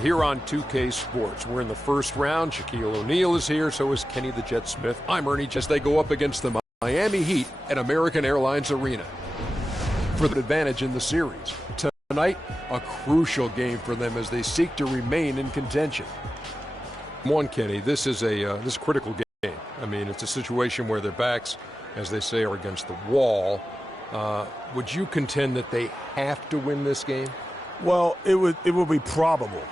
here on 2K Sports. We're in the first round. Shaquille O'Neal is here, so is Kenny the Jet Smith. I'm Ernie, just they go up against the Miami Heat at American Airlines Arena for the advantage in the series. Tonight, a crucial game for them as they seek to remain in contention. One, Kenny, this is a critical game. I mean, it's a situation where their backs, as they say, are against the wall. Would you contend that they have to win this game? Well, it would be probable,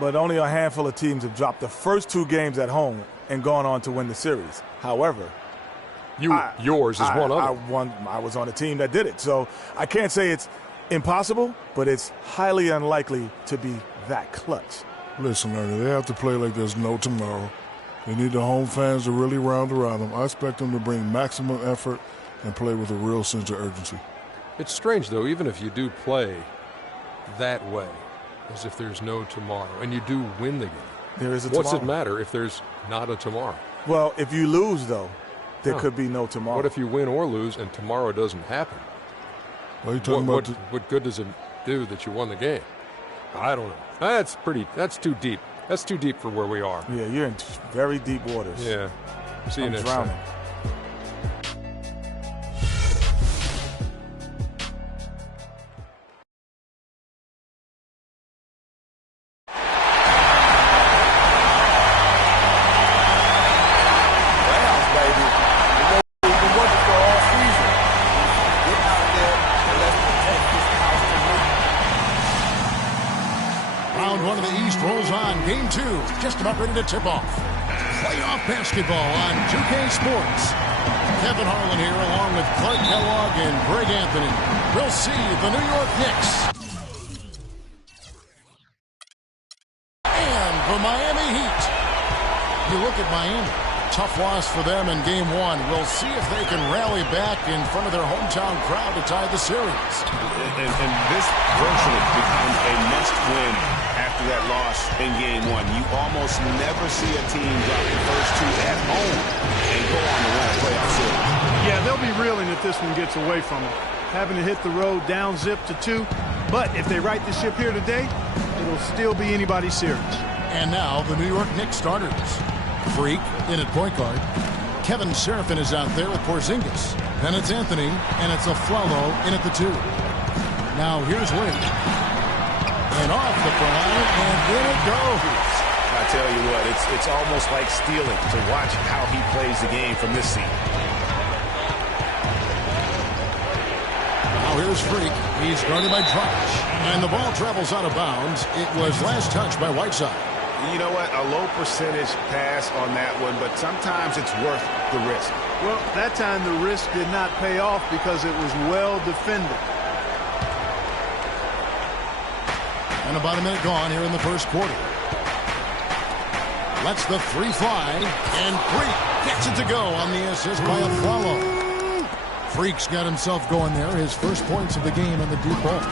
but only a handful of teams have dropped the first 2 games at home and gone on to win the series. However, yours is one of them. I was on a team that did it, so I can't say it's impossible, but it's highly unlikely to be that clutch. Listen, Ernie, they have to play like there's no tomorrow. They need the home fans to really round around them. I expect them to bring maximum effort and play with a real sense of urgency. It's strange, though, even if you do play that way, as if there's no tomorrow, and you do win the game. There is a tomorrow. What's it matter if there's not a tomorrow? Well, if you lose, though, there could be no tomorrow. What if you win or lose and tomorrow doesn't happen? What are you talking about? What good does it do that you won the game? I don't know. That's too deep. That's too deep for where we are. Yeah, you're in very deep waters. Yeah. See you next drowning. time. Game 2, just about ready to tip off. Playoff basketball on 2K Sports. Kevin Harlan here along with Clark Kellogg and Greg Anthony. We'll see the New York Knicks. And the Miami Heat. You look at Miami. Tough loss for them in Game 1. We'll see if they can rally back in front of their hometown crowd to tie the series. And this virtually becomes a must-win after that loss in Game 1. You almost never see a team drop the first 2 at home and go on to win a playoff series. Yeah, they'll be reeling if this one gets away from them. Having to hit the road down zip to 2. But if they right the ship here today, it'll still be anybody's series. And now the New York Knicks starters. Freak in at point guard. Kevin Seraphin is out there with Porzingis. Then it's Anthony, and it's Aflalo in at the 2. Now here's Wade. And off the front, and in it goes. I tell you what, it's almost like stealing to watch how he plays the game from this seat. Now here's Freak. He's guarded by Dragic. And the ball travels out of bounds. It was last touched by Whiteside. You know what? A low percentage pass on that one, but sometimes it's worth the risk. Well, that time the risk did not pay off because it was well defended. And about a minute gone here in the first quarter. Lets the 3 fly, and Freak gets it to go on the assist by Aflalo. Freak's got himself going there, his first points of the game in the deep ball.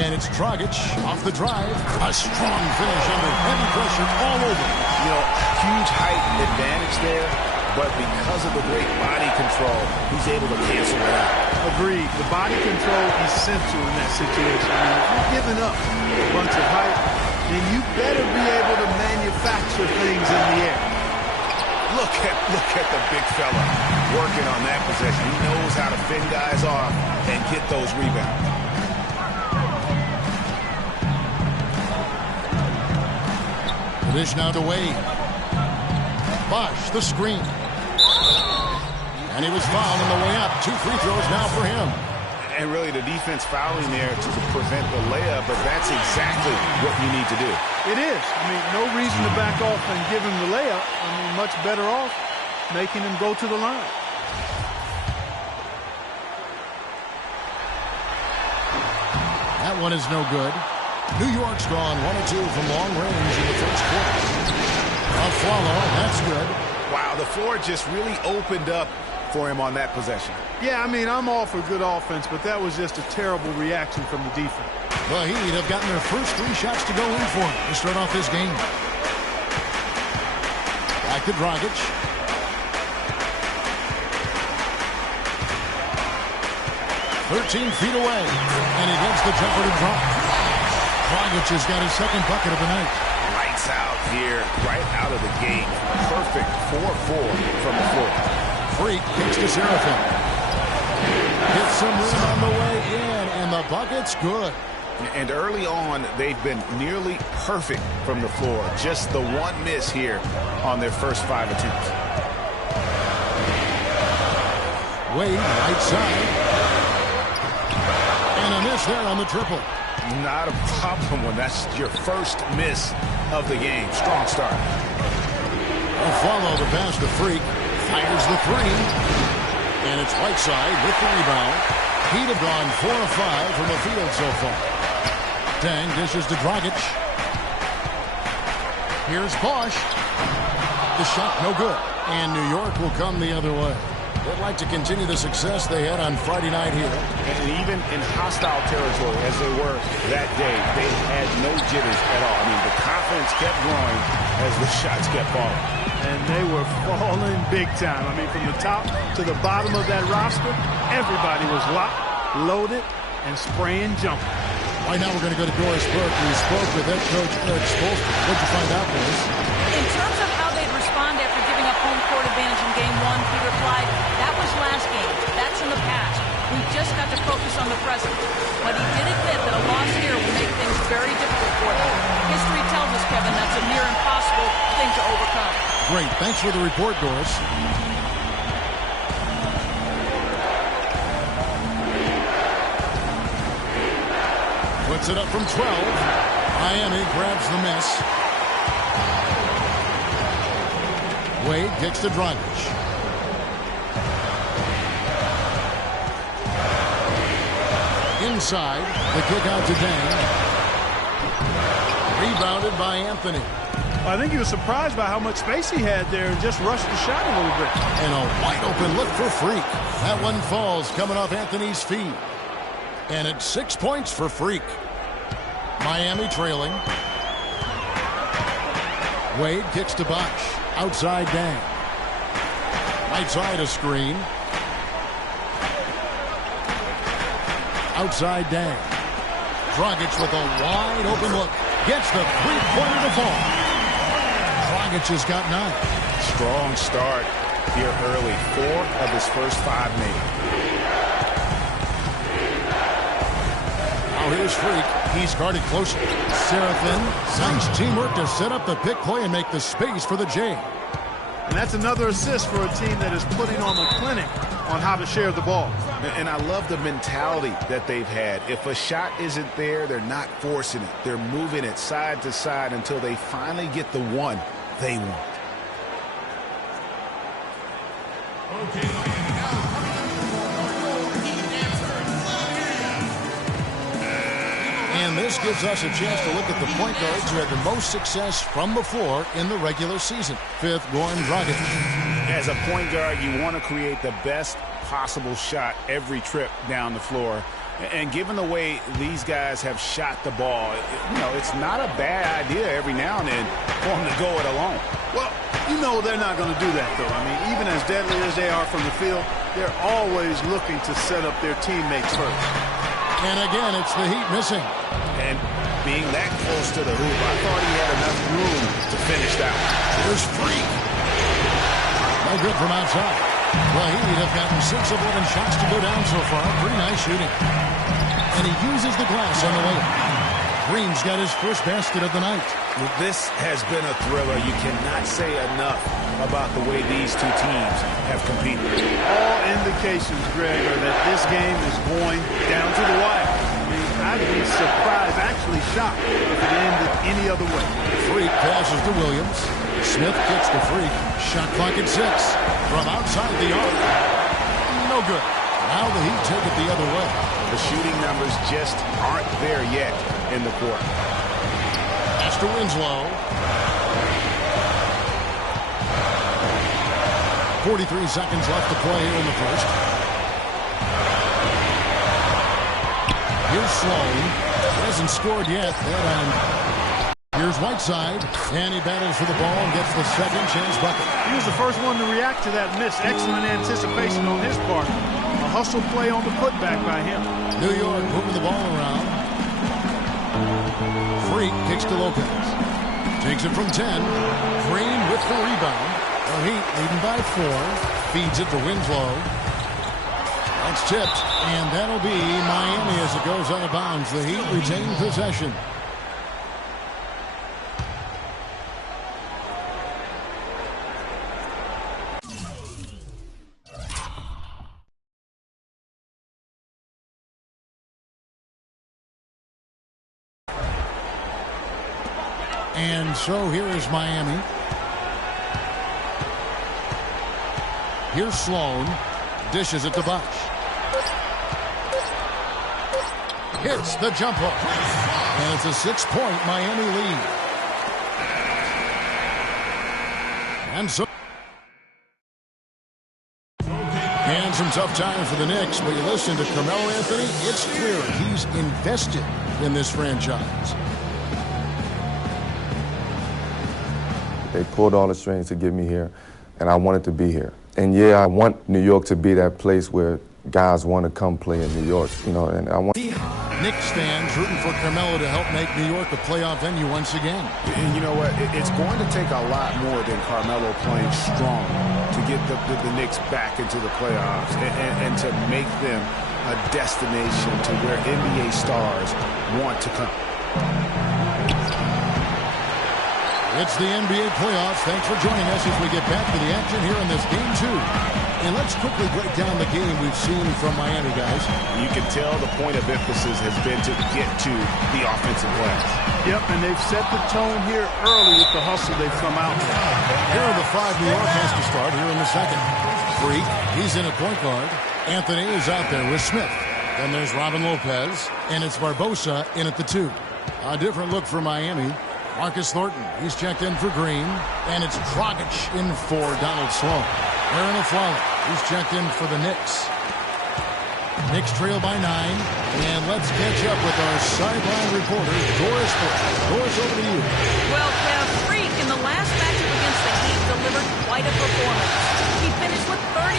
And it's Dragic off the drive. A strong finish under heavy pressure all over. You know, huge height advantage there, but because of the great body control, he's able to cancel it out. Agreed. The body control essential in that situation. I mean, if you're giving up a bunch of height, then you better be able to manufacture things in the air. Look at the big fella working on that possession. He knows how to fend guys off and get those rebounds. Dish now to Wade. Bosh, the screen. And he was fouled on the way up. 2 free throws now for him. And really the defense fouling there to prevent the layup, but that's exactly what you need to do. It is. I mean, no reason to back off and give him the layup. I mean, much better off making him go to the line. That one is no good. New York's gone 1 of 2 from long range in the first quarter. Aflalo, that's good. Wow, the floor just really opened up for him on that possession. Yeah, I mean, I'm all for good offense, but that was just a terrible reaction from the defense. The Heat have gotten their first 3 shots to go in for him to start off this game. Back to Dragic. 13 feet away. And he gets the Jeopardy drop. Dragic has got his second bucket of the night. Lights out here, right out of the gate. Perfect 4-4 from the floor. Freak kicks to Serafin. Gets some rim on the way in, and the bucket's good. And early on, they've been nearly perfect from the floor. Just the one miss here on their first 5 attempts. Wade, right side. And a miss there on the triple. Not a problem when that's your first miss of the game. Strong start. A follow the pass to Freak. Fires the three. And it's Whiteside with the rebound. He'd have gone 4 of 5 from the field so far. Dang dishes to Dragic. Here's Bosch. The shot no good. And New York will come the other way. They'd like to continue the success they had on Friday night here. And even in hostile territory, as they were that day, they had no jitters at all. I mean, the confidence kept growing as the shots kept falling. And they were falling big time. I mean, from the top to the bottom of that roster, everybody was locked, loaded, and spraying jumping. Right now we're going to go to Doris Burke, who spoke with head coach Eric Spoelstra. What'd you find out, Doris? In terms of how they'd respond after giving up home court advantage in Game 1, he replied, that was last game. That's in the past. We've just got to focus on the present. But he did admit that a loss here will make things very difficult for them. History tells us, Kevin, that's a near impossible thing to overcome. Great. Thanks for the report, Doris. Puts it up from 12. Miami grabs the miss. Wade kicks to Dragic. Inside, the kick out to Dang. Rebounded by Anthony. I think he was surprised by how much space he had there and just rushed the shot a little bit. And a wide open look for Freak. That one falls coming off Anthony's feet. And it's 6 points for Freak. Miami trailing. Wade kicks to Bosch. Outside Dang. Right side a screen. Outside Dang. Dragic with a wide open look. Gets the three-pointer to fall. Dragic has got 9. Strong start here early. 4 of his first 5 made. Now here's Freak. He's guarded closer. Serafin. Nice teamwork to set up the pick play and make the space for the J. And that's another assist for a team that is putting on the clinic on how to share the ball. And I love the mentality that they've had. If a shot isn't there, they're not forcing it. They're moving it side to side until they finally get the one they want. And this gives us a chance to look at the point guards who had the most success from the floor in the regular season. 5th, Goran Dragic. As a point guard, you want to create the best possible shot every trip down the floor. And given the way these guys have shot the ball, it's not a bad idea every now and then for them to go it alone. Well, they're not going to do that, though. I mean, even as deadly as they are from the field, they're always looking to set up their teammates first. And again, it's the Heat missing. And being that close to the hoop, I thought he had enough room to finish that one. Here's Freak. No good from outside. Well, Heat have gotten 6 of 11 shots to go down so far. Pretty nice shooting. And he uses the glass on the way. Green's got his first basket of the night. This has been a thriller. You cannot say enough about the way these two teams have competed. All indications, Greg, are that this game is going down to the wire. I mean, I'd be surprised, actually shocked, if it ended any other way. Freak passes to Williams. Smith kicks to Freak. Shot clock at 6. From outside the arc. No good. Now the Heat take it the other way. The shooting numbers just aren't there yet in the quarter. Pass to Winslow. 43 seconds left to play here in the first. Here's Sloan. He hasn't scored yet. Here's Whiteside. And he battles for the ball and gets the second chance bucket. He was the first one to react to that miss. Excellent anticipation on his part. A hustle play on the putback by him. New York moving the ball around. Freak kicks to Lopez. Takes it from 10. Green with the rebound. The Heat leading by 4. Feeds it to Winslow. That's tipped, and that'll be Miami as it goes out of bounds. The Heat retain possession. And so here is Miami. Here's Sloan. Dishes it to Bosch. Hits the jump hook. And it's a 6-point Miami lead. And so... And some tough times for the Knicks, but you listen to Carmelo Anthony, it's clear he's invested in this franchise. They pulled all the strings to get me here, and I wanted to be here. And yeah, I want New York to be that place where guys want to come play in New York, you know, and I want... Knicks fans rooting for Carmelo to help make New York a playoff venue once again. And you know what? It's going to take a lot more than Carmelo playing strong to get the Knicks back into the playoffs and to make them a destination to where NBA stars want to come. It's the NBA playoffs. Thanks for joining us as we get back to the action here in this game 2. And let's quickly break down the game we've seen from Miami, guys. You can tell the point of emphasis has been to get to the offensive glass. Yep, and they've set the tone here early with the hustle they've come out with. Here are the 5 New York has to start here in the second. Freak, he's in at point guard. Anthony is out there with Smith. Then there's Robin Lopez, and it's Barbosa in at the 2. A different look for Miami. Marcus Thornton, he's checked in for Green, and it's Dragic in for Donald Sloan. Aaron Aflalo, he's checked in for the Knicks. Knicks trail by 9, and let's catch up with our sideline reporter, Doris Burke. Doris, over to you. Well, Freak in the last matchup against the Heat delivered quite a performance. He finished with 39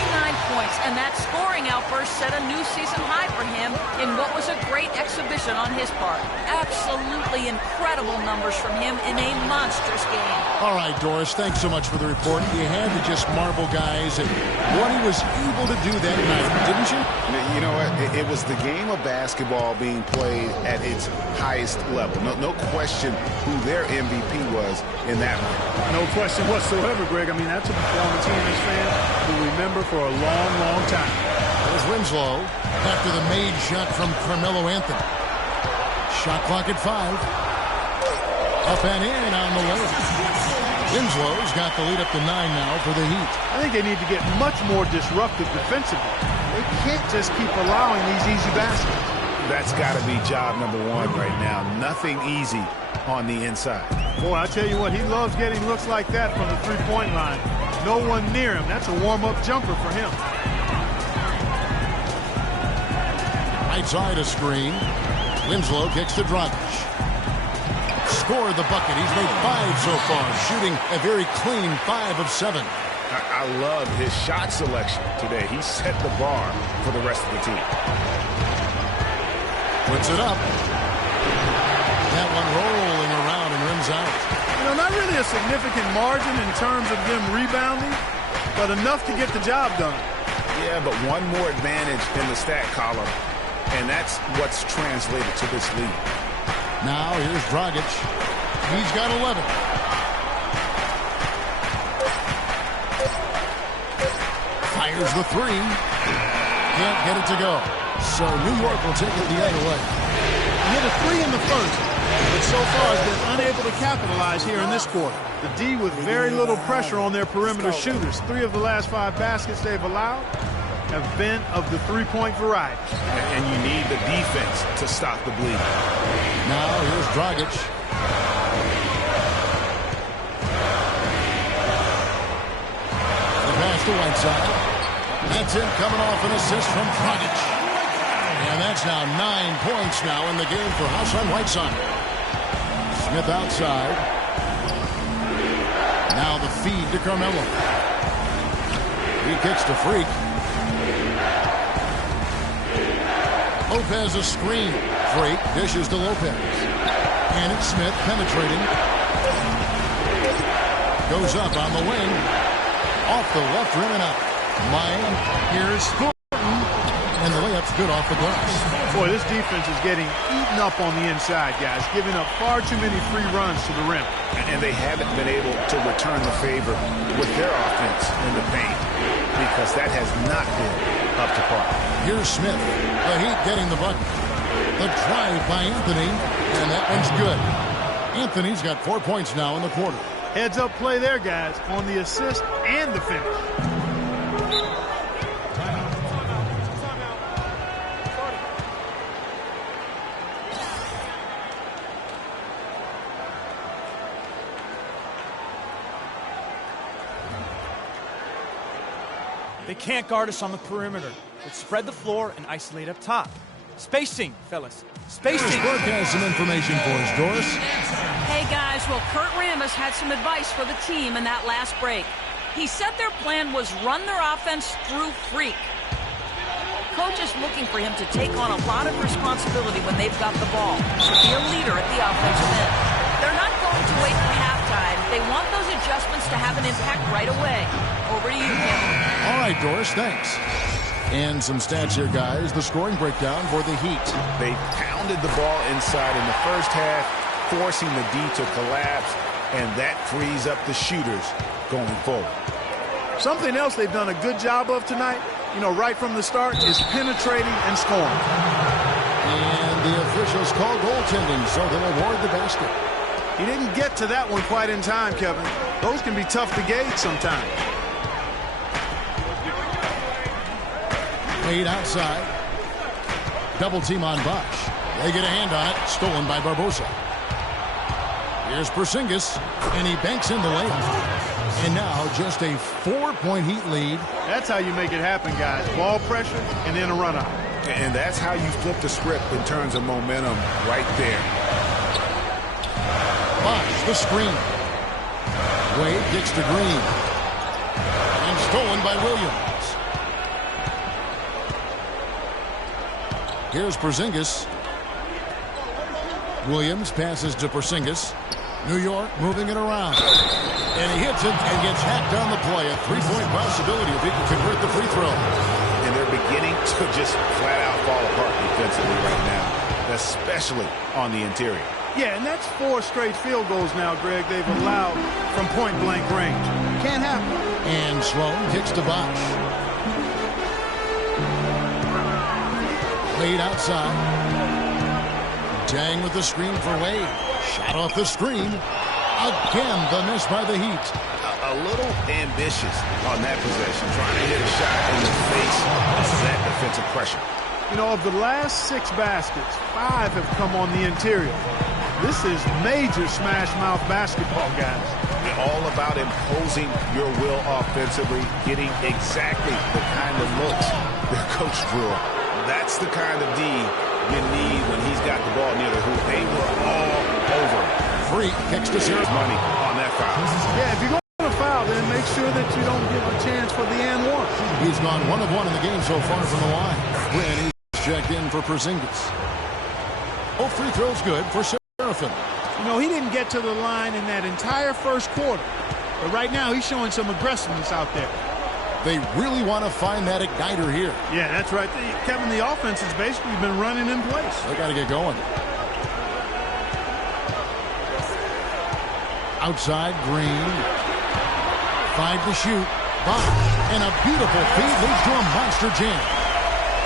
points, and that scoring outburst set a new season high for him in what was a great exhibition on his part. Absolutely incredible numbers from him in a monstrous game. All right, Doris, thanks so much for the report. You had to just marvel, guys, at what he was able to do that night, didn't you? You know what? It was the game of basketball being played at its highest level. No question who their MVP was in that one. No question whatsoever, Greg. I mean, that's a performance he and his fans will remember for a long, long time. There's Winslow after the made shot from Carmelo Anthony. Shot clock at 5. Up and in on the way. Winslow's got the lead up to 9 now for the Heat. I think they need to get much more disruptive defensively. They can't just keep allowing these easy baskets. That's got to be job number 1 right now. Nothing easy on the inside. Boy, I tell you what, he loves getting looks like that from the three-point line. No one near him. That's a warm-up jumper for him. Right side a screen. Winslow kicks to Dragic. Scored the bucket. He's made 5 so far, shooting a very clean 5 of 7. I love his shot selection today. He set the bar for the rest of the team. Puts it up. That one rolling around and rims out. You know, not really a significant margin in terms of them rebounding, but enough to get the job done. Yeah, but one more advantage in the stat column, and that's what's translated to this lead. Now here's Dragic. He's got 11. Fires the 3. Can't get it to go. So New York will take it the other way. He hit a 3 in the first, but so far has been unable to capitalize here in this quarter. The D with very little pressure on their perimeter shooters. 3 of the last 5 baskets they've allowed have been of the three-point variety. And you need the defense to stop the bleed. Now here's Dragic. The pass to Whiteside. That's it, coming off an assist from Dragic. And that's now 9 points now in the game for Hassan Whiteside. Smith outside. Now the feed to Carmelo. He kicks to Freak. Lopez a screen. Freak dishes to Lopez. And it's Smith penetrating. Goes up on the wing. Off the left rim and out. Miami. Here's Thornton. And the layup's good off the glass. Boy, this defense is getting eaten up on the inside, guys. Giving up far too many free runs to the rim. And they haven't been able to return the favor with their offense in the paint because that has not been up to par. Here's Smith. The Heat getting the bucket. The drive by Anthony. And that one's good. Anthony's got 4 points now in the quarter. Heads up play there, guys, on the assist and the finish. They can't guard us on the perimeter. Let's spread the floor and isolate up top. Spacing, fellas. Spacing. Sport has some information for us, Doris. Hey, guys. Well, Kurt Rambis had some advice for the team in that last break. He said their plan was run their offense through Freak. Coach is looking for him to take on a lot of responsibility when they've got the ball, to be a leader at the offensive end. They're not going to wait for halftime. They want those adjustments to have an impact right away. Over to you, Kevin. All right, Doris, thanks. And some stats here, guys. The scoring breakdown for the Heat. They pounded the ball inside in the first half, forcing the D to collapse, and that frees up the shooters going forward. Something else they've done a good job of tonight, right from the start, is penetrating and scoring. And the officials call goaltending, so they'll award the basket. He didn't get to that one quite in time, Kevin. Those can be tough to gauge sometimes. Wade outside. Double team on Bosch. They get a hand on it. Stolen by Barbosa. Here's Porzingis, and he banks in the layup. And now just a 4-point Heat lead. That's how you make it happen, guys. Ball pressure and then a run out. And that's how you flip the script in terms of momentum right there. Bosch, the screen. Wade kicks to Green. And stolen by Williams. Here's Porzingis. Williams passes to Porzingis. New York moving it around. And he hits it and gets hacked on the play. A 3-point possibility if he can convert the free throw. And they're beginning to just flat out fall apart defensively right now, especially on the interior. Yeah, and that's 4 straight field goals now, Greg, they've allowed from point-blank range. Can't happen. And Sloan kicks to Bosch. Wade outside. Dang with the screen for Wade. Shot off the screen. Again, the miss by the Heat. A little ambitious on that possession, trying to hit a shot in the face of that defensive pressure. Of the last 6 baskets, 5 have come on the interior. This is major smash-mouth basketball, guys. All about imposing your will offensively, getting exactly the kind of looks their coach drew up. That's the kind of D you need when he's got the ball near the hoop. They were all over it. Freak kicks to Sarah's money on that foul. Yeah, if you're going to foul, then make sure that you don't give a chance for the and one. He's gone 1 of 1 in the game so far from the line. When he's checked in for Porzingis. Both free throws good for Serafin. He didn't get to the line in that entire first quarter. But right now, he's showing some aggressiveness out there. They really want to find that igniter here. Yeah, that's right. Kevin, the offense has basically been running in place. They got to get going. Outside, Green. 5 to shoot. Bosch. And a beautiful feed leads to a monster jam.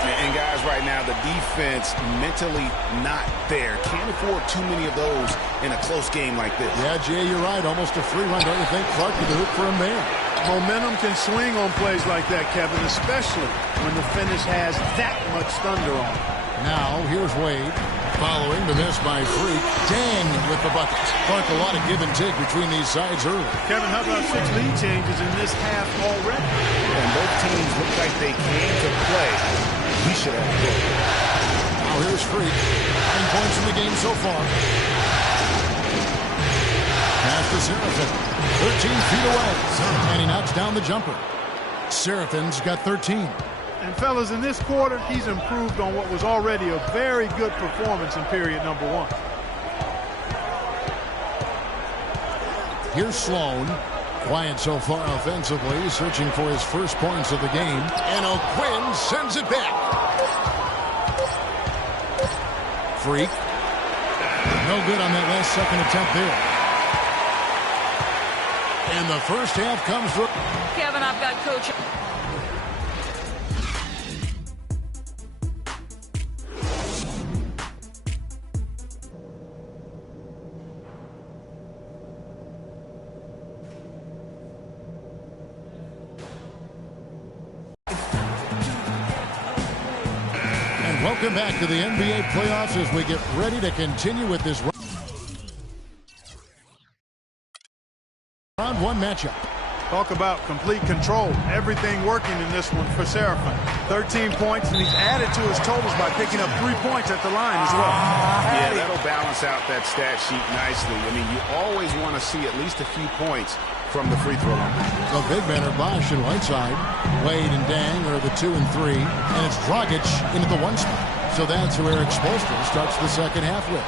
And guys, right now, the defense mentally not there. Can't afford too many of those in a close game like this. Yeah, Jay, you're right. Almost a free run, don't you think? Clark with the hoop for him there. Momentum can swing on plays like that, Kevin, especially when the finish has that much thunder on it. Now, here's Wade. Following the miss by Freak. Dang with the bucket. Clark, a lot of give and take between these sides early. Kevin, how about 6 lead changes in this half already? And both teams look like they came to play. We should have good. Now here's Freak. 9 points in the game so far. Pass to Serafin. 13 feet away. And he knocks down the jumper. Serafin's got 13. And fellas, in this quarter, he's improved on what was already a very good performance in period number one. Here's Sloan. Quiet so far offensively, searching for his first points of the game. And O'Quinn sends it back. Freak. No good on that last second attempt there. And the first half comes through. Kevin, I've got coach. Welcome back to the NBA playoffs as we get ready to continue with this round one matchup. Talk about complete control. Everything working in this one for Seraphin. 13 points, and he's added to his totals by picking up 3 points at the line as well. Yeah, that'll balance out that stat sheet nicely. I mean, you always want to see at least a few points from the free throw line. So big men are Bosch and Whiteside. Wade and Dang are the 2 and 3. And it's Dragic into the 1 spot. So that's who Eric Spoelstra starts the second half with.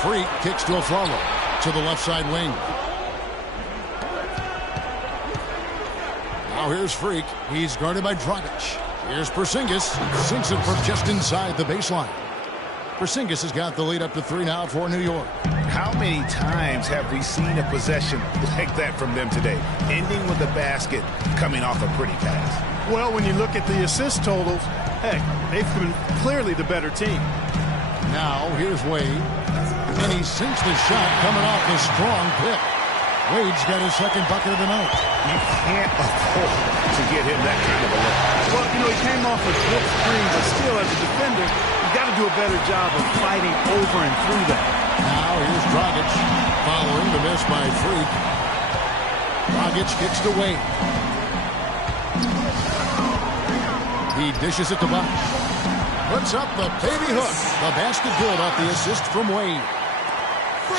Freak kicks to a follow to the left side wing. Now here's Freak. He's guarded by Dragic. Here's Porzingis. Sinks it from just inside the baseline. Porzingis has got the lead up to 3 now for New York. How many times have we seen a possession like that from them today? Ending with a basket, coming off a pretty pass. Well, when you look at the assist totals, heck, they've been clearly the better team. Now here's Wade. And he sinks the shot coming off the strong pick. Wade's got his second bucket of the night. You can't afford to get him that kind of a look. Well, you know, he came off a good screen, but still, as a defender, you've got to do a better job of fighting over and through that. Now here's Dragic following the miss by Freak. Dragic kicks to Wade. He dishes it to Bosch. Puts up the baby hook. The basket good off the assist from Wade.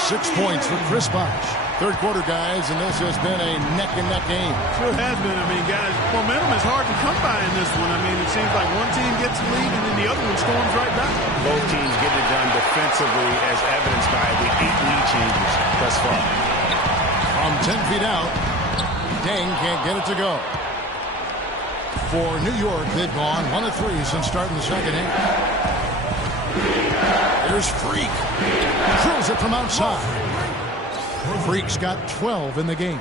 6 points for Chris Bosch. Third quarter, guys, and this has been a neck-and-neck game. Sure has been. I mean, guys, momentum is hard to come by in this one. I mean, it seems like one team gets the lead and then the other one storms right back. Both teams getting it done defensively as evidenced by the 8 lead changes thus far. From 10 feet out, Dang can't get it to go. For New York, they've gone 1 of 3 since starting the second half. There's Freak. Drills it from outside. Freak's got 12 in the game.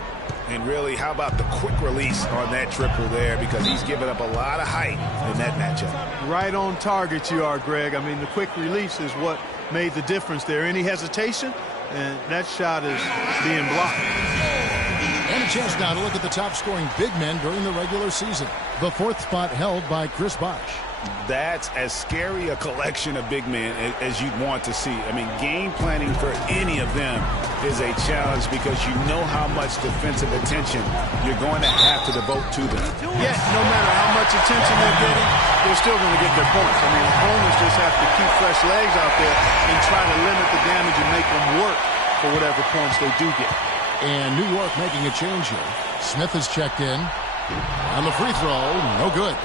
And really, how about the quick release on that triple there? Because he's given up a lot of height in that matchup. Right on target you are, Greg. I mean, the quick release is what made the difference there. Any hesitation, and that shot is being blocked. And a chance now to look at the top-scoring big men during the regular season. The 4th spot held by Chris Bosch. That's as scary a collection of big men as you'd want to see. I mean, game planning for any of them is a challenge because you know how much defensive attention you're going to have to devote to them. Yeah, no matter how much attention they're getting, they're still going to get their points. I mean, opponents just have to keep fresh legs out there and try to limit the damage and make them work for whatever points they do get. And New York making a change here. Smith has checked in. On the free throw, no good.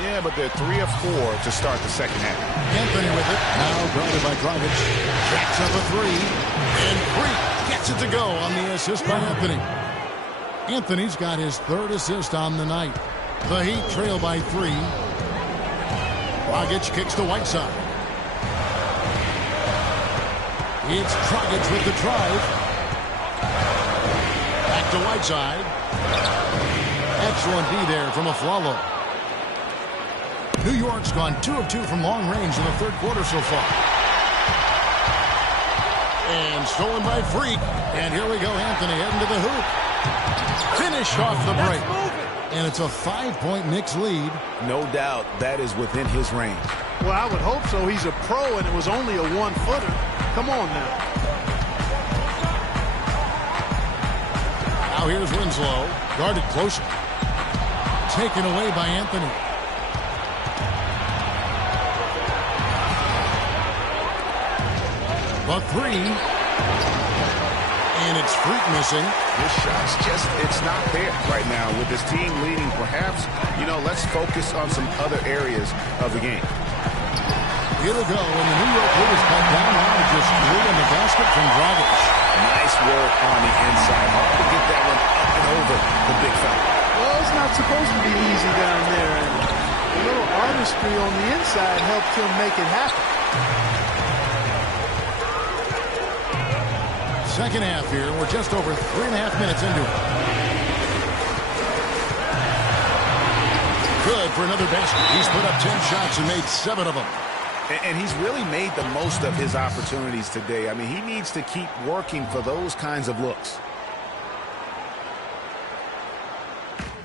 Yeah, but they're 3 of 4 to start the second half. Anthony with it. Now guarded by Dragic. Jacks up a 3. And Freak gets it to go on the assist by Anthony. Anthony's got his 3rd assist on the night. The Heat trail by 3. Dragic kicks to Whiteside. It's Dragic with the drive. Back to Whiteside. Excellent D there from Aflalo. New York's gone 2 of 2 from long range in the 3rd quarter so far. And stolen by Freak. And here we go, Anthony heading to the hoop. Finish off the break. And it's a 5-point Knicks lead. No doubt that is within his range. Well, I would hope so. He's a pro, and it was only a 1-footer. Come on now. Now here's Winslow. Guarded closer. Taken away by Anthony. The 3. And it's Freak missing. This shot's just, it's not there right now with this team leading. Perhaps, let's focus on some other areas of the game. Here we go, and the New York Knicks is cut down now to just 3 in the basket from Dragic. Nice work on the inside. Hard to get that one up and over the big fella. Well, it's not supposed to be easy down there, and a little artistry on the inside helped him make it happen. Second half here, we're just over 3.5 minutes into it. Good for another basket. He's put up 10 shots and made 7 of them. And he's really made the most of his opportunities today. I mean, he needs to keep working for those kinds of looks.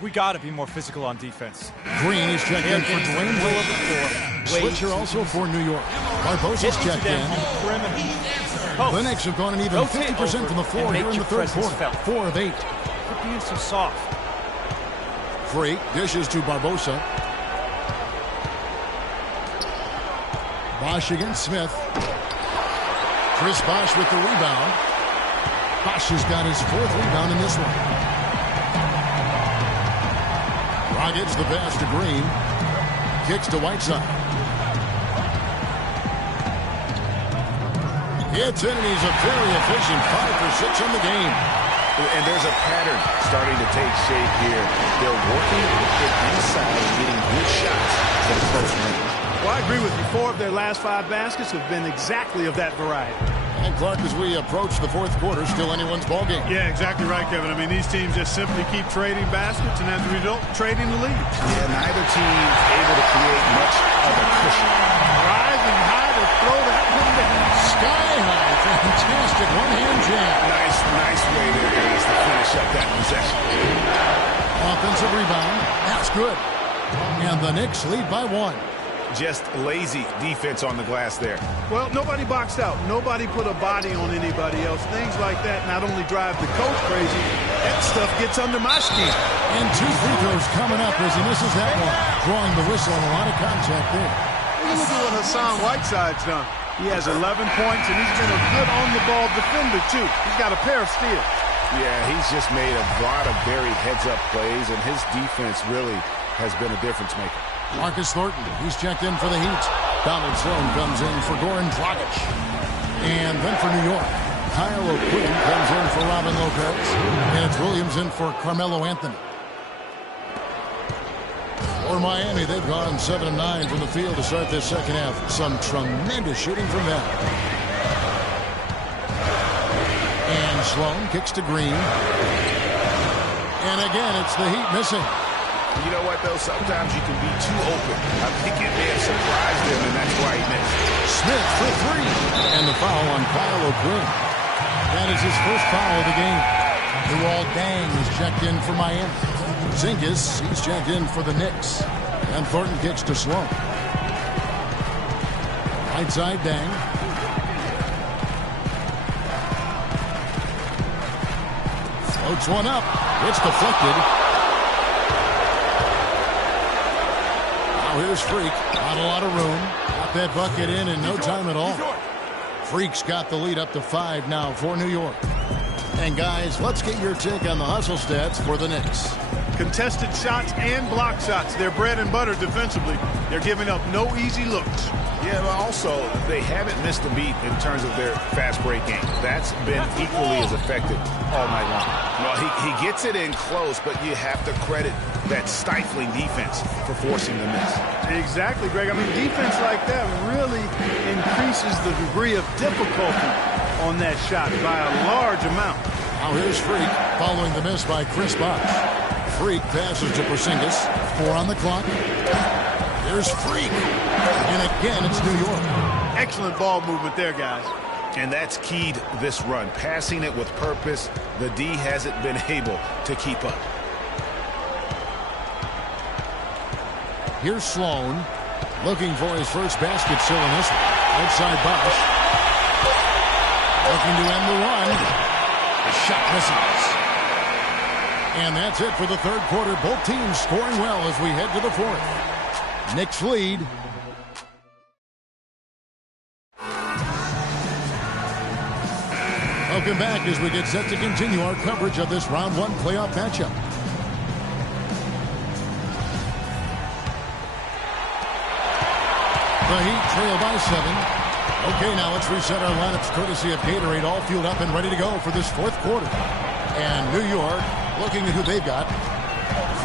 We got to be more physical on defense. Green is checked in for Dwayne. Switcher also for New York. Barbosa's checked in. The Knicks have gone an even 50% from the floor here in the third quarter. 4 of 8. Quit being so soft. Freak dishes to Barbosa. Bosh against Smith. Chris Bosh with the rebound. Bosh has got his 4th rebound in this one. Rockets the pass to Green. Kicks to Whiteside. Gets in, and he's a very efficient 5 for 6 in the game. And there's a pattern starting to take shape here. They're working it inside and getting good shots from close range. Well, I agree with you. 4 of their last 5 baskets have been exactly of that variety. And Clark, as we approach the 4th quarter, still anyone's ballgame. Yeah, exactly right, Kevin. I mean, these teams just simply keep trading baskets, and as a result, trading the lead. Yeah, neither team able to create much of a cushion. Rising high to throw that one down. Sky high. Fantastic one-hand jam. Nice way there, guys, to finish up that possession. Offensive rebound. That's good. And the Knicks lead by 1. Just lazy defense on the glass there. Well, nobody boxed out. Nobody put a body on anybody else. Things like that not only drive the coach crazy, that stuff gets under my skin. And 2 free throws coming up as he misses that one. Drawing the whistle and a lot of contact there. Look at what Hassan Whiteside's done. He has 11 points, and he's been a good on-the-ball defender, too. He's got a pair of steals. Yeah, he's just made a lot of very heads-up plays, and his defense really has been a difference maker. Marcus Thornton, he's checked in for the Heat. Donald Sloan comes in for Goran Dragic. And then for New York, Kyle O'Quinn comes in for Robin Lopez. And it's Williams in for Carmelo Anthony. For Miami, they've gone 7 of 9 from the field to start this second half. Some tremendous shooting from them. And Sloan kicks to Green. And again, it's the Heat missing. You know what, though? Sometimes you can be too open. I think it may have surprised him, and that's why he missed. Smith for 3. And the foul on Kyle O'Quinn. That is his first foul of the game. Luol Deng is checked in for Miami. Zingis, he's checked in for the Knicks. And Thornton kicks to Sloan. Right side, Deng. Floats one up. It's deflected. Here's Freak. Not a lot of room. Got that bucket in no time at all. Freak's got the lead up to 5 now for New York. And guys, let's get your take on the hustle stats for the Knicks. Contested shots and block shots. They're bread and butter defensively. They're giving up no easy looks. Yeah, but also, they haven't missed a beat in terms of their fast break game. That's been equally as effective all night long. Well, he gets it in close, but you have to credit that stifling defense for forcing the miss. Exactly, Greg. I mean, defense like that really increases the degree of difficulty on that shot by a large amount. Now here's Freak following the miss by Chris Bosh. Freak passes to Porzingis. 4 on the clock. There's Freak. And again, it's New York. Excellent ball movement there, guys. And that's keyed this run. Passing it with purpose. The D hasn't been able to keep up. Here's Sloan. Looking for his first basket still in this one. Outside Bosh. Looking to end the run. The shot misses. And that's it for the third quarter. Both teams scoring well as we head to the 4th. Knicks lead. Welcome back as we get set to continue our coverage of this round one playoff matchup. The Heat trail by 7. Okay, now let's reset our lineups courtesy of Gatorade, all fueled up and ready to go for this fourth quarter. And New York looking at who they've got.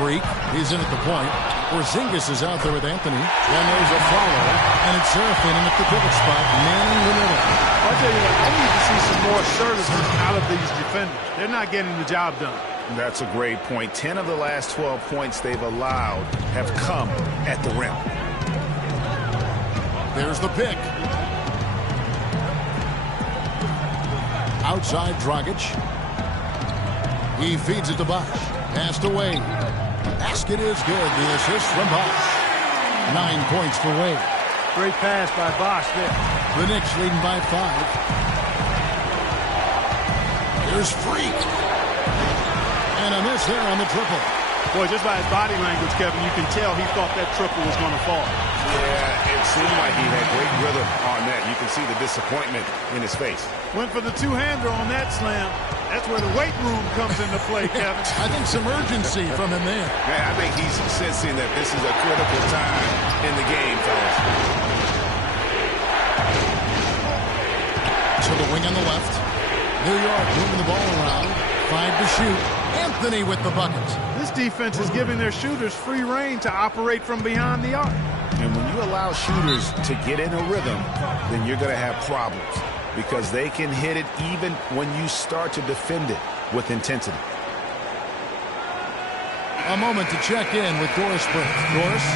Freak, he's in at the point. Porzingis is out there with Anthony. Then there's a follow, and it's Serafin in at the pivot spot, manning the middle. I'll tell you what, I need to see some more assertiveness out of these defenders. They're not getting the job done. That's a great point. 10 of the last 12 points they've allowed have come at the rim. There's the pick. Outside Dragic. He feeds it to Bosch. Passed away. Basket is good. The assist from Bosch. 9 points for Wade. Great pass by Bosch there. The Knicks leading by 5. Here's Freak. And a miss there on the triple. Boy, just by his body language, Kevin, you can tell he thought that triple was going to fall. Yeah, it seemed like he had great rhythm on that. You can see the disappointment in his face. Went for the two-hander on that slam. That's where the weight room comes into play, Kevin. I think some urgency from him there. Yeah, I think he's sensing that this is a critical time in the game, fellas. To the wing on the left. New York moving the ball around. 5 to shoot. Anthony with the bucket. This defense is giving their shooters free rein to operate from behind the arc. And when you allow shooters to get in a rhythm, then you're going to have problems because they can hit it even when you start to defend it with intensity. A moment to check in with Doris Burke. Doris?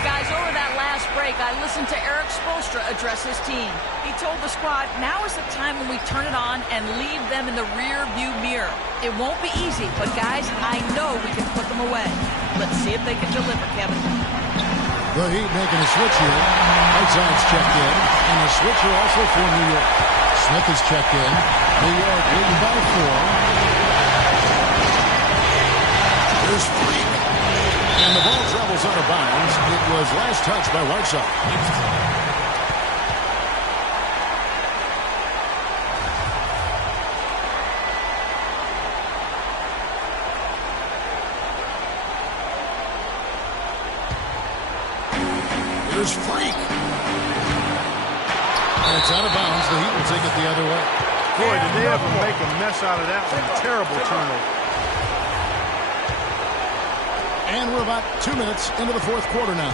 Guys, over that last break, I listened to Eric Spoelstra address his team. He told the squad, now is the time when we turn it on and leave them in the rear view mirror. It won't be easy, but guys, I know we can put them away. Let's see if they can deliver, Kevin. The Heat making a switch here. Whiteside's checked in, and a switch here also for New York. Smith is checked in. New York leading by 4. There's Freak. And the ball travels out of bounds. It was last touched by Whiteside. Here's Freak. And it's out of bounds. The Heat will take it the other way. Boy, did they ever make a mess out of that one. Terrible turnover. And we're about 2 minutes into the fourth quarter now.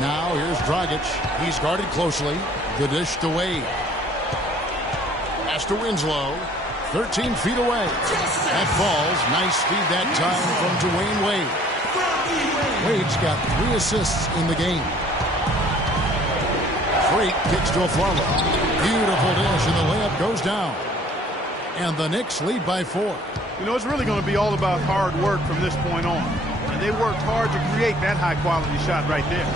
Now here's Dragic. He's guarded closely. The dish to Wade. Pass to Winslow. 13 feet away. That falls. Nice feed that time from Dwayne Wade. Wade's got 3 assists in the game. Freak kicks to a Flalo. Beautiful dish, and the layup goes down. And the Knicks lead by 4. You know, it's really going to be all about hard work from this point on. And they worked hard to create that high-quality shot right there.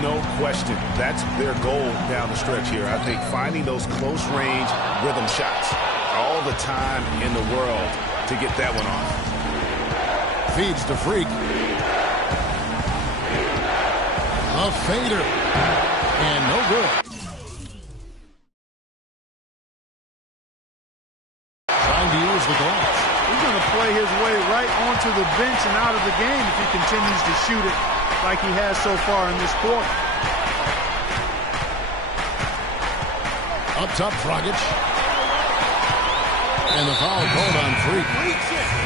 No question. That's their goal down the stretch here. I think finding those close-range rhythm shots. All the time in the world to get that one off. Feeds to Freak. A fader. And no good. Trying to use the glass. He's going to play his way right onto the bench and out of the game if he continues to shoot it like he has so far in this quarter. Up top, Dragic. And the foul called on Freak.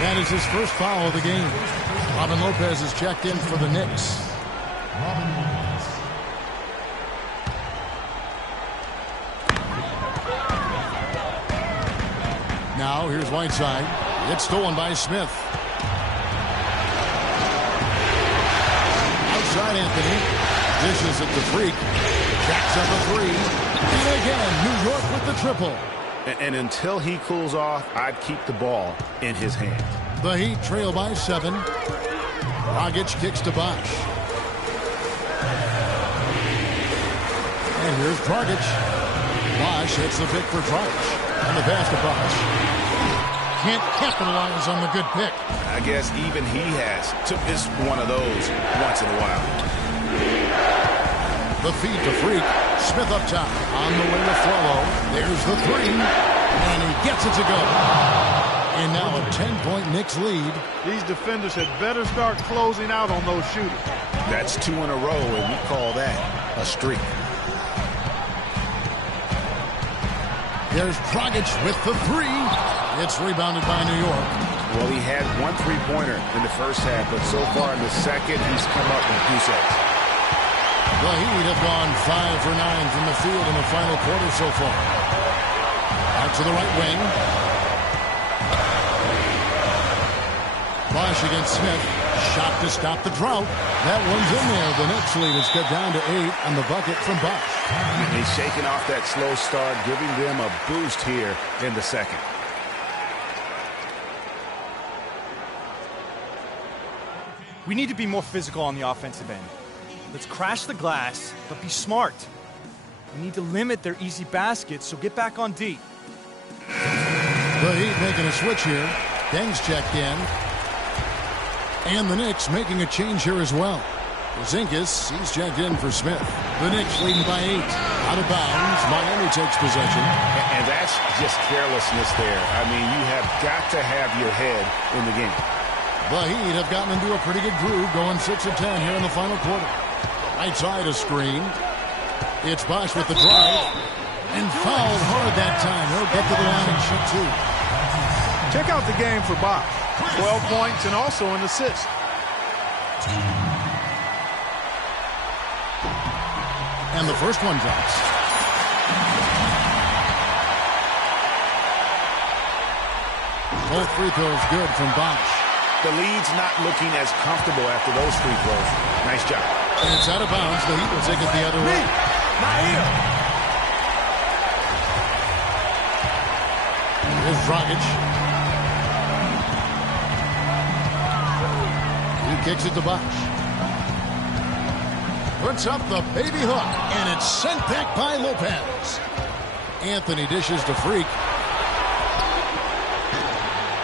That is his first foul of the game. Robin Lopez is checked in for the Knicks. Now here's Whiteside. It's stolen by Smith. Outside Anthony. Dishes it to Freak. Jacks up a 3. And again, New York with the triple. And until he cools off, I'd keep the ball in his hand. The Heat trail by 7. Dragic kicks to Bosch. And here's Dragic. Bosch hits the pick for Dragic. And the pass to Bosch. Can't capitalize on the good pick. I guess even he has to miss one of those once in a while. The feed to Freak. Smith up top. On the way to Flello. There's the three. And he gets it to go. And now a 10-point Knicks lead. These defenders had better start closing out on those shooters. That's 2 in a row, and we call that a streak. There's Dragic with the three. It's rebounded by New York. Well, he had 1 3-pointer in the first half, but so far in the second, he's come up with goose eggs. The Heat have gone 5 for 9 from the field in the final quarter so far. Out to the right wing. Bosh against Smith. Shot to stop the drought. That one's in there. The Knicks lead is cut down to 8 on the bucket from Bosh. He's shaking off that slow start, giving them a boost here in the second. We need to be more physical on the offensive end. Let's crash the glass, but be smart. We need to limit their easy baskets, so get back on D. The Heat making a switch here. Deng's checked in. And the Knicks making a change here as well. Porzingis, he's checked in for Smith. The Knicks leading by 8. Out of bounds. Miami takes possession. And that's just carelessness there. I mean, you have got to have your head in the game. The Heat have gotten into a pretty good groove, going 6 of 10 here in the final quarter. Right side a screen. It's Bosh with the drive. And fouled hard that time. He'll get to the line and shoot 2. Check out the game for Bosh. 12 points and also an assist. And the first one drops. Both free throws good from Bosh. The lead's not looking as comfortable after those free throws. Nice job. And it's out of bounds. The Heat will take it the other way. Not here. Here's Dragic. He kicks it to Bosh. Puts up the baby hook, and it's sent back by Lopez. Anthony dishes to Freak.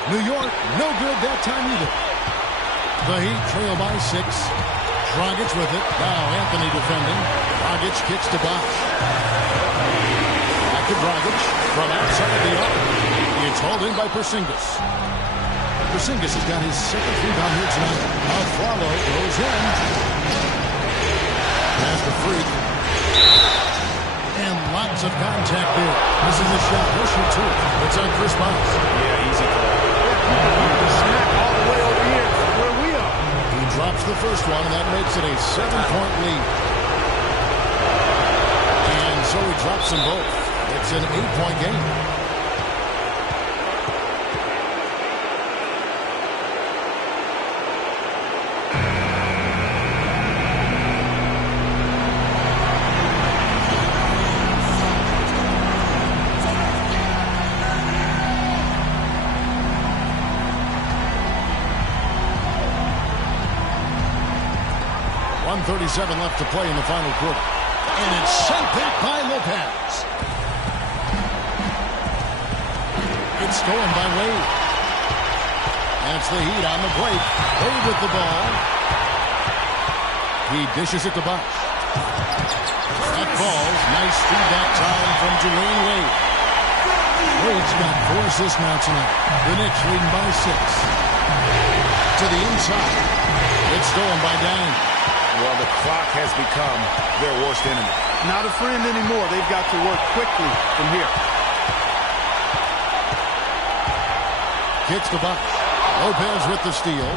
New York, no good that time either. The Heat trail by 6. Dragic with it. Now Anthony defending. Dragic kicks to Bosh. Back to Dragic from outside the arc. It's hauled in by Porzingis. Porzingis has got his second rebound here tonight. Flello goes in. Pass to Freak. And lots of contact there. This is a shot. He'll shoot 2. It's on Chris Bosh. Yeah, easy call. Smack all the way over here where we are. He drops the first one, and that makes it a 7-point lead. And so he drops them both. It's an 8-point game. .37 left to play in the final quarter. And it's sent back by Lopez. It's stolen by Wade. And it's the Heat on the break. Wade with the ball. He dishes it to Bosh. That falls. Nice feedback time from Dwayne Wade. Wade's got 4 assists now tonight. The Knicks leading by 6. To the inside. It's stolen by Deng. Well, the clock has become their worst enemy. Not a friend anymore. They've got to work quickly from here. Kicks to Bosh. Lopez with the steal.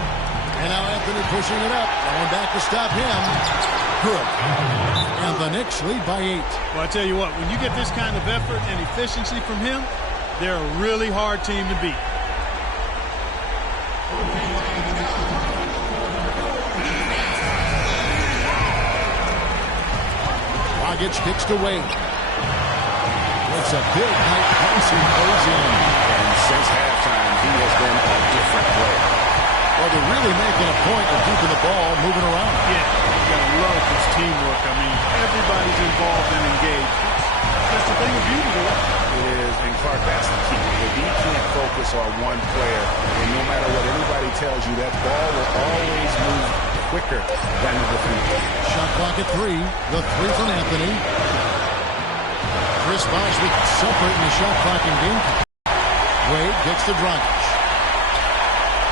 And now Anthony pushing it up. Going back to stop him. Good. And the Knicks lead by 8. Well, I tell you what, when you get this kind of effort and efficiency from him, they're a really hard team to beat. Dragic kicks to Wade. It's a big night. Thompson goes in. And since halftime, he has been a different player. Well, they're really making a point of keeping the ball moving around. Yeah, you gotta love this teamwork. I mean, everybody's involved and engaged. That's the thing of beauty to it. It is, and Clark, that's the key. If he can't focus on one player, and no matter what anybody tells you, that ball will always move quicker than the defender. Shot clock at 3. The 3 from Anthony. Chris Bosh with separating the shot clock in game. Wade gets to Dragic.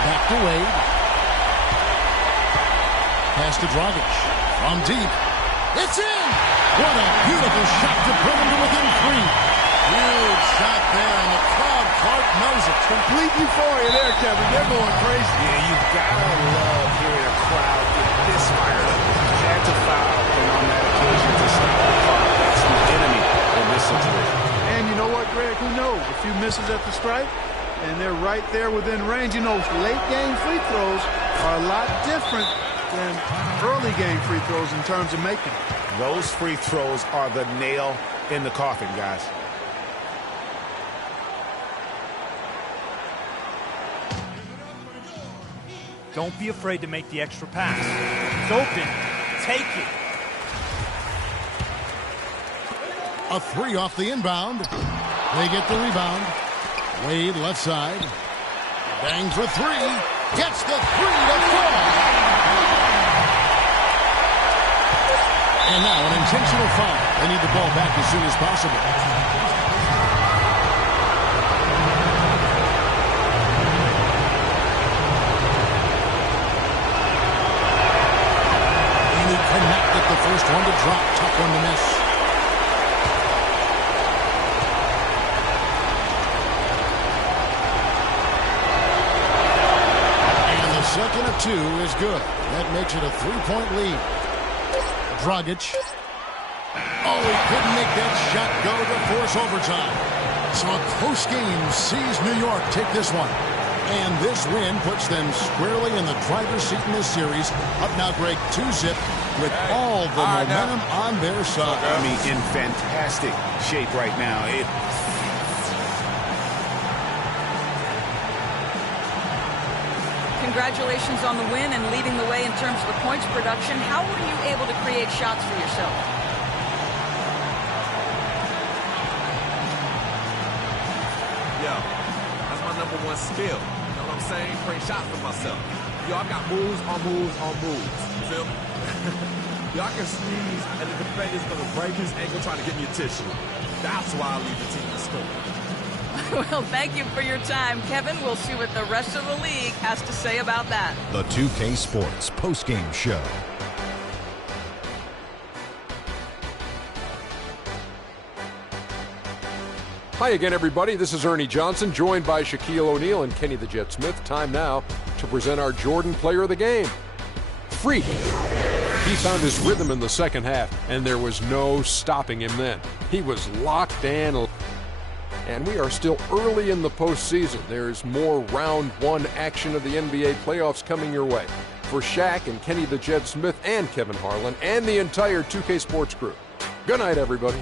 Back to Wade. Pass to Dragic. From deep. It's in! What a beautiful shot to bring him to within 3. Huge shot there, and the crowd, Clark, knows it. Complete euphoria there, Kevin. They're going crazy. Yeah, you gotta love hearing a crowd get this fired up. Had to foul, and on that occasion to stop the clock. That's the enemy in this situation. And you know what, Greg? Who knows? A few misses at the stripe, and they're right there within range. You know, late game free throws are a lot different than early game free throws in terms of making them. Those free throws are the nail in the coffin, guys. Don't be afraid to make the extra pass. It's open. Take it. A 3 off the inbound. They get the rebound. Wade left side. Bang for 3. Gets the 3 to fall. And now an intentional foul. They need the ball back as soon as possible. Connected the first one to drop. Tough one to miss. And the second of 2 is good. That makes it a 3-point lead. Dragic. Oh, he couldn't make that shot go to force overtime. So a close game sees New York take this one. And this win puts them squarely in the driver's seat in this series. Up now, Greg, 2-zip with all the momentum on their side. I mean, in fantastic shape right now. Congratulations on the win and leading the way in terms of the points production. How were you able to create shots for yourself? Yeah, that's my #1 skill. You know what I'm saying? Create shots for myself. Y'all got moves on moves on moves. You feel me? Y'all can sneeze and the defender's gonna break his ankle trying to get me a tissue. That's why I lead the team to score. Well, thank you for your time, Kevin. We'll see what the rest of the league has to say about that. The 2K Sports postgame show. Hi again, everybody. This is Ernie Johnson, joined by Shaquille O'Neal and Kenny the Jet Smith. Time now to present our Jordan Player of the Game. Freak. He found his rhythm in the second half, and there was no stopping him then. He was locked in. And we are still early in the postseason. There's more round 1 action of the NBA playoffs coming your way. For Shaq and Kenny the Jet Smith and Kevin Harlan and the entire 2K Sports crew. Good night, everybody.